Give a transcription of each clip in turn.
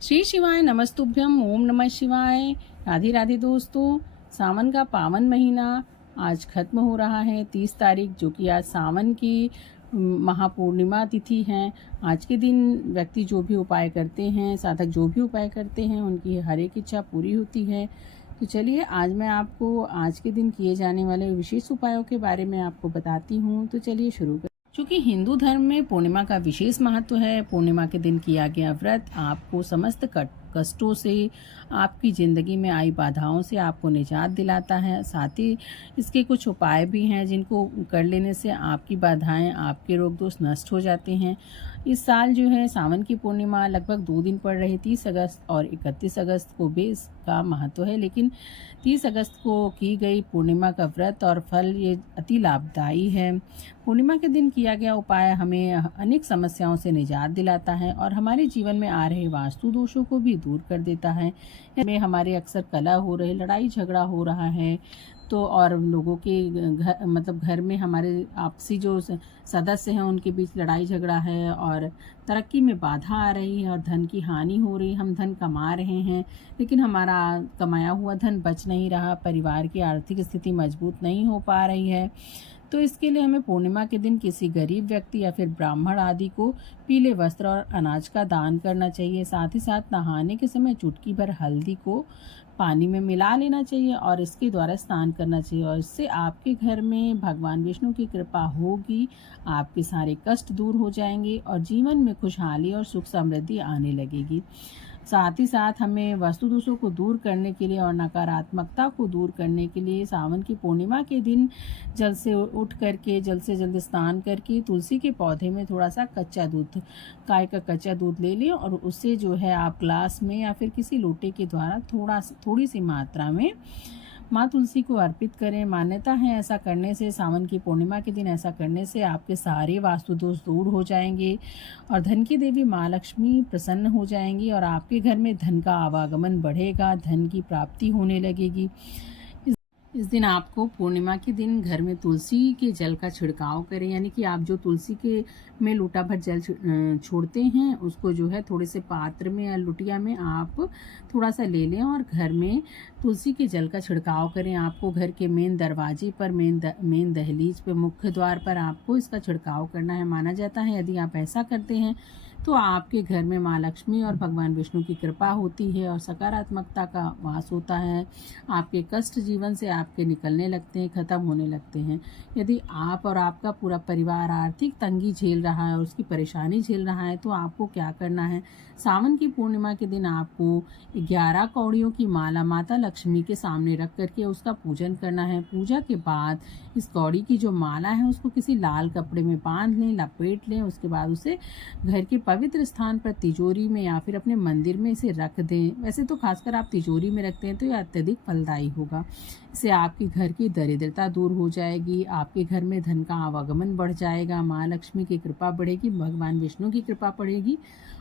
श्री शिवाय नमस्तुभ्यम। ओम नमः शिवाय। राधे राधे दोस्तों। सावन का पावन महीना आज खत्म हो रहा है 30 तारीख, जो कि आज सावन की महापूर्णिमा तिथि है। आज के दिन व्यक्ति जो भी उपाय करते हैं, साधक जो भी उपाय करते हैं, उनकी हर एक इच्छा पूरी होती है। तो चलिए आज मैं आपको आज के दिन किए जाने वाले विशेष उपायों के बारे में आपको बताती हूँ। तो चलिए शुरू करें। क्योंकि हिंदू धर्म में पूर्णिमा का विशेष महत्व है। पूर्णिमा के दिन किया गया व्रत आपको समस्त कष्टों से, आपकी ज़िंदगी में आई बाधाओं से आपको निजात दिलाता है। साथ ही इसके कुछ उपाय भी हैं जिनको कर लेने से आपकी बाधाएं, आपके रोग दोष नष्ट हो जाते हैं। इस साल जो है सावन की पूर्णिमा लगभग 2 दिन पड़ रही, 30 अगस्त और 31 अगस्त को भी इसका महत्व है। लेकिन 30 अगस्त को की गई पूर्णिमा का व्रत और फल ये अति लाभदायी है। पूर्णिमा के दिन किया गया उपाय हमें अनेक समस्याओं से निजात दिलाता है और हमारे जीवन में आ रहे वास्तु दोषों को भी दूर कर देता है। में हमारे अक्सर कलह हो रहे, लड़ाई झगड़ा हो रहा है, तो और लोगों के घर में हमारे आपसी जो सदस्य हैं उनके बीच लड़ाई झगड़ा है और तरक्की में बाधा आ रही है और धन की हानि हो रही है। हम धन कमा रहे हैं लेकिन हमारा कमाया हुआ धन बच नहीं रहा, परिवार की आर्थिक स्थिति मजबूत नहीं हो पा रही है। तो इसके लिए हमें पूर्णिमा के दिन किसी गरीब व्यक्ति या फिर ब्राह्मण आदि को पीले वस्त्र और अनाज का दान करना चाहिए। साथ ही साथ नहाने के समय चुटकी भर हल्दी को पानी में मिला लेना चाहिए और इसके द्वारा स्नान करना चाहिए और इससे आपके घर में भगवान विष्णु की कृपा होगी, आपके सारे कष्ट दूर हो जाएंगे और जीवन में खुशहाली और सुख समृद्धि आने लगेगी। साथ ही साथ हमें वास्तु दोषों को दूर करने के लिए और नकारात्मकता को दूर करने के लिए सावन की पूर्णिमा के दिन जल्द से उठ करके जल्द से जल्द स्नान करके तुलसी के पौधे में थोड़ा सा कच्चा दूध, गाय का कच्चा दूध ले लें और उससे जो है आप ग्लास में या फिर किसी लोटे के द्वारा थोड़ी सी मात्रा में माँ तुलसी को अर्पित करें। मान्यता है ऐसा करने से, सावन की पूर्णिमा के दिन ऐसा करने से आपके सारे वास्तु दोष दूर हो जाएंगे और धन की देवी माँ लक्ष्मी प्रसन्न हो जाएंगी और आपके घर में धन का आवागमन बढ़ेगा, धन की प्राप्ति होने लगेगी। इस दिन आपको पूर्णिमा के दिन घर में तुलसी के जल का छिड़काव करें, यानी कि आप जो तुलसी के में लोटा भर जल छोड़ते हैं उसको जो है थोड़े से पात्र में या लुटिया में आप थोड़ा सा ले लें और घर में तुलसी के जल का छिड़काव करें। आपको घर के मेन दरवाजे पर, मेन दहलीज पे, मुख्य द्वार पर आपको इसका छिड़काव करना है। माना जाता है यदि आप ऐसा करते हैं तो आपके घर में माँ लक्ष्मी और भगवान विष्णु की कृपा होती है और सकारात्मकता का वास होता है। आपके कष्ट जीवन से आपके निकलने लगते हैं, खत्म होने लगते हैं। यदि आप और आपका पूरा परिवार आर्थिक तंगी झेल रहा है और उसकी परेशानी झेल रहा है तो आपको क्या करना है, सावन की पूर्णिमा के दिन आपको 11 कौड़ियों की माला माता लक्ष्मी के सामने रख करके उसका पूजन करना है। पूजा के बाद इस कौड़ी की जो माला है उसको किसी लाल कपड़े में बांध लें, लपेट लें। उसके बाद उसे घर के पवित्र स्थान पर तिजोरी में या फिर अपने मंदिर में इसे रख दें। वैसे तो खासकर आप तिजोरी में रखते हैं तो यह अत्यधिक फलदायी होगा। इससे आपके घर की दरिद्रता दूर हो जाएगी, आपके घर में धन का आवागमन बढ़ जाएगा, माँ लक्ष्मी की कृपा बढ़ेगी, भगवान विष्णु की कृपा बढ़ेगी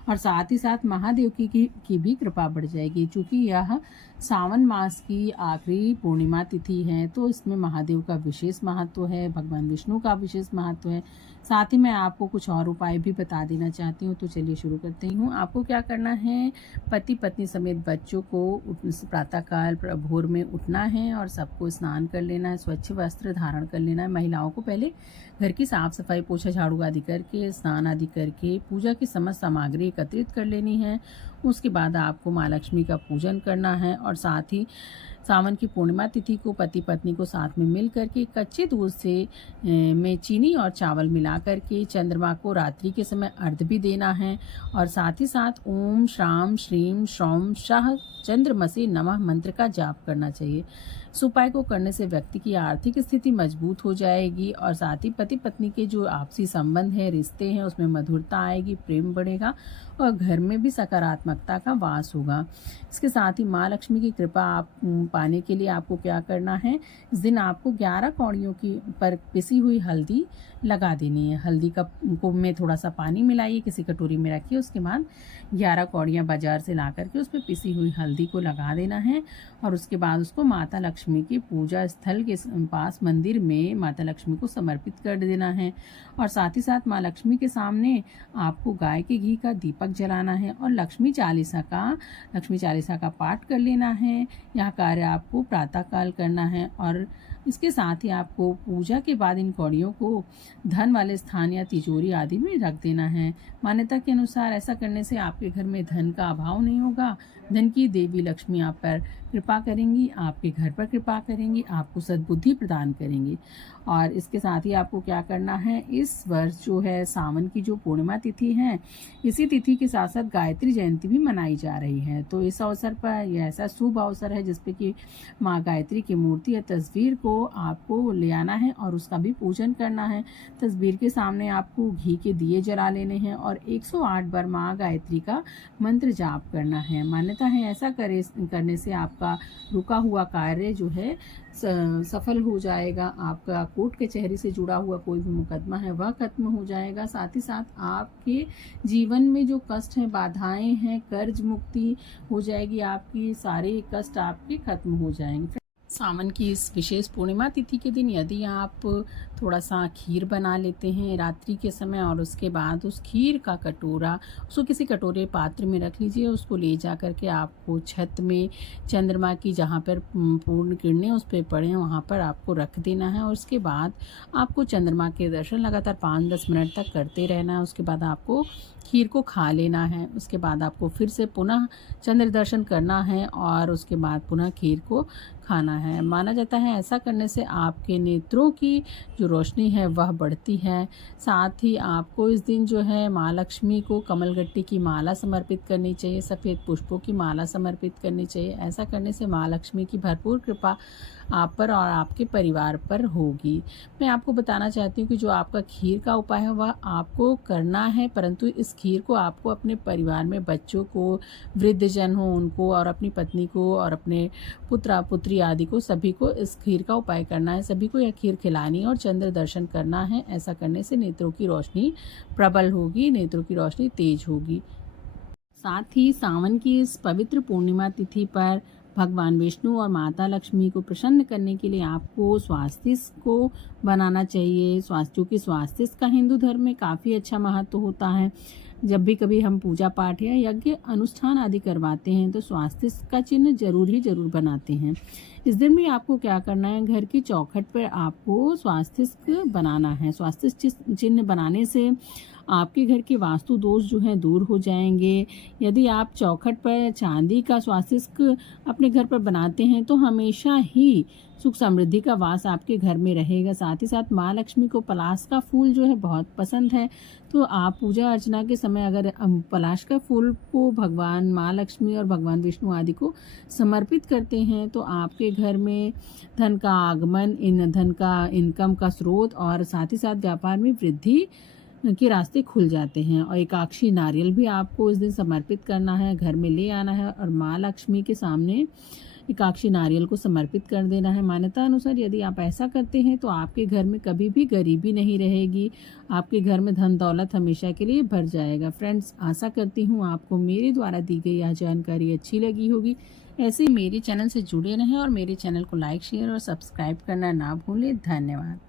और साथ ही साथ महादेव की भी कृपा बढ़ जाएगी। चूँकि यह सावन मास की आखिरी पूर्णिमा तिथि है तो इसमें महादेव का विशेष महत्व है, भगवान विष्णु का विशेष महत्व है। साथ ही मैं आपको कुछ और उपाय भी बता देना चाहती हूँ। तो चलिए शुरू करते हूँ। आपको क्या करना है, पति पत्नी समेत बच्चों को प्रातःकाल भोर में उठना है और सबको स्नान कर लेना है, स्वच्छ वस्त्र धारण कर लेना है। महिलाओं को पहले घर की साफ सफाई, पोछा झाड़ू आदि करके, स्नान आदि करके पूजा की समस्त सामग्री एकत्रित कर लेनी है। उसके बाद आपको माँ लक्ष्मी का पूजन करना है और साथ ही सावन की पूर्णिमा तिथि को पति पत्नी को साथ में मिल करके कच्चे दूध से में चीनी और चावल मिला करके चंद्रमा को रात्रि के समय अर्घ्य भी देना है और साथ ही साथ ओम श्राम श्रीम श्रौम शाह चंद्रमसे नमः मंत्र का जाप करना चाहिए। इस उपाय को करने से व्यक्ति की आर्थिक स्थिति मजबूत हो जाएगी और साथ ही पति पत्नी के जो आपसी संबंध है, रिश्ते हैं, उसमें मधुरता आएगी, प्रेम बढ़ेगा और घर में भी सकारात्मकता का वास होगा। इसके साथ ही माँ लक्ष्मी की कृपा आप पाने के लिए आपको क्या करना है, इस दिन आपको 11 कौड़ियों की पर पिसी हुई हल्दी लगा देनी है। हल्दी का को में थोड़ा सा पानी मिलाइए, किसी कटोरी में रखिए। उसके बाद 11 कौड़ियाँ बाजार से ला करके उस पर पिसी हुई हल्दी को लगा देना है और उसके बाद उसको माता लक्ष्मी की पूजा स्थल के पास मंदिर में माता लक्ष्मी को समर्पित कर देना है और साथ ही साथ माँ लक्ष्मी के सामने आपको गाय के घी का दीपक जलाना है और लक्ष्मी लक्ष्मी चालीसा का पाठ कर लेना है। यह कार्य आपको प्रातःकाल करना है और इसके साथ ही आपको पूजा के बाद इन कौड़ियों को धन वाले स्थान या तिजोरी आदि में रख देना है। मान्यता के अनुसार ऐसा करने से आपके घर में धन का अभाव नहीं होगा। धन की देवी लक्ष्मी आप पर कृपा करेंगी, आपके घर पर कृपा करेंगी, आपको सद्बुद्धि प्रदान करेंगी। और इसके साथ ही आपको क्या करना है, इस वर्ष जो है सावन की जो पूर्णिमा तिथि है, इसी तिथि के साथ साथ गायत्री जयंती भी मनाई जा रही है। तो इस अवसर पर यह ऐसा शुभ अवसर है जिसपे कि माँ गायत्री की मूर्ति या तस्वीर को आपको ले आना है और उसका भी पूजन करना है। तस्वीर के सामने आपको घी के दिए जला लेने हैं और 108 बार माँ गायत्री का मंत्र जाप करना है। मान्यता है ऐसा करने से आपका रुका हुआ कार्य जो है सफल हो जाएगा। आपका कोर्ट कचहरी से जुड़ा हुआ कोई भी मुकदमा है वह खत्म हो जाएगा। साथ ही साथ आपके जीवन में जो कष्ट हैं, बाधाएं हैं, कर्ज मुक्ति हो जाएगी, आपकी सारे कष्ट आपके खत्म हो जाएंगे। सावन की इस विशेष पूर्णिमा तिथि के दिन यदि आप थोड़ा सा खीर बना लेते हैं रात्रि के समय और उसके बाद उस खीर का कटोरा उसको किसी कटोरे पात्र में रख लीजिए। उसको ले जा करके आपको छत में चंद्रमा की जहाँ पर पूर्ण किरणें उस पर पड़े वहाँ पर आपको रख देना है और उसके बाद आपको चंद्रमा के दर्शन लगातार 5-10 मिनट तक करते रहना है। उसके बाद आपको खीर को खा लेना है। उसके बाद आपको फिर से पुनः चंद्र दर्शन करना है और उसके बाद पुनः खीर को खाना है। माना जाता है ऐसा करने से आपके नेत्रों की जो रोशनी है वह बढ़ती है। साथ ही आपको इस दिन जो है माँ लक्ष्मी को कमलगट्टी की माला समर्पित करनी चाहिए, सफ़ेद पुष्पों की माला समर्पित करनी चाहिए। ऐसा करने से माँ लक्ष्मी की भरपूर कृपा आप पर और आपके परिवार पर होगी। मैं आपको बताना चाहती हूँ कि जो आपका खीर का उपाय है वह आपको करना है, परंतु इस खीर को आपको अपने परिवार में बच्चों को, वृद्धजन हो उनको और अपनी पत्नी को और अपने पुत्र पुत्री आदि को सभी को इस खीर का उपाय करना है। सभी को यह खीर खिलानी और चंद्र दर्शन करना है। ऐसा करने से नेत्रों की रोशनी प्रबल होगी, नेत्रों की रोशनी तेज होगी। साथ ही सावन की इस पवित्र पूर्णिमा तिथि पर भगवान विष्णु और माता लक्ष्मी को प्रसन्न करने के लिए आपको स्वास्तिक को बनाना चाहिए। क्योंकि स्वास्तिक का हिंदू धर्म में काफ़ी अच्छा महत्व होता है। जब भी कभी हम पूजा पाठ या यज्ञ अनुष्ठान आदि करवाते हैं तो स्वास्तिक का चिन्ह जरूर बनाते हैं। इस दिन भी आपको क्या करना है, घर की चौखट पर आपको स्वास्तिक बनाना है। स्वास्तिक चिन्ह बनाने से आपके घर के वास्तु दोष जो हैं दूर हो जाएंगे। यदि आप चौखट पर चांदी का स्वास्तिक अपने घर पर बनाते हैं तो हमेशा ही सुख समृद्धि का वास आपके घर में रहेगा। साथ ही साथ माँ लक्ष्मी को पलाश का फूल जो है बहुत पसंद है, तो आप पूजा अर्चना के समय अगर पलाश का फूल को भगवान माँ लक्ष्मी और भगवान विष्णु आदि को समर्पित करते हैं तो आपके घर में धन का आगमन, धन का इनकम का स्रोत और साथ ही साथ व्यापार में वृद्धि के रास्ते खुल जाते हैं। और एकाक्षी नारियल भी आपको इस दिन समर्पित करना है, घर में ले आना है और माँ लक्ष्मी के सामने एकाक्षी नारियल को समर्पित कर देना है। मान्यता अनुसार यदि आप ऐसा करते हैं तो आपके घर में कभी भी गरीबी नहीं रहेगी, आपके घर में धन दौलत हमेशा के लिए भर जाएगा। फ्रेंड्स, आशा करती हूँ आपको मेरे द्वारा दी गई यह जानकारी अच्छी लगी होगी। ऐसे ही मेरे चैनल से जुड़े रहें और मेरे चैनल को लाइक, शेयर और सब्सक्राइब करना ना भूलें। धन्यवाद।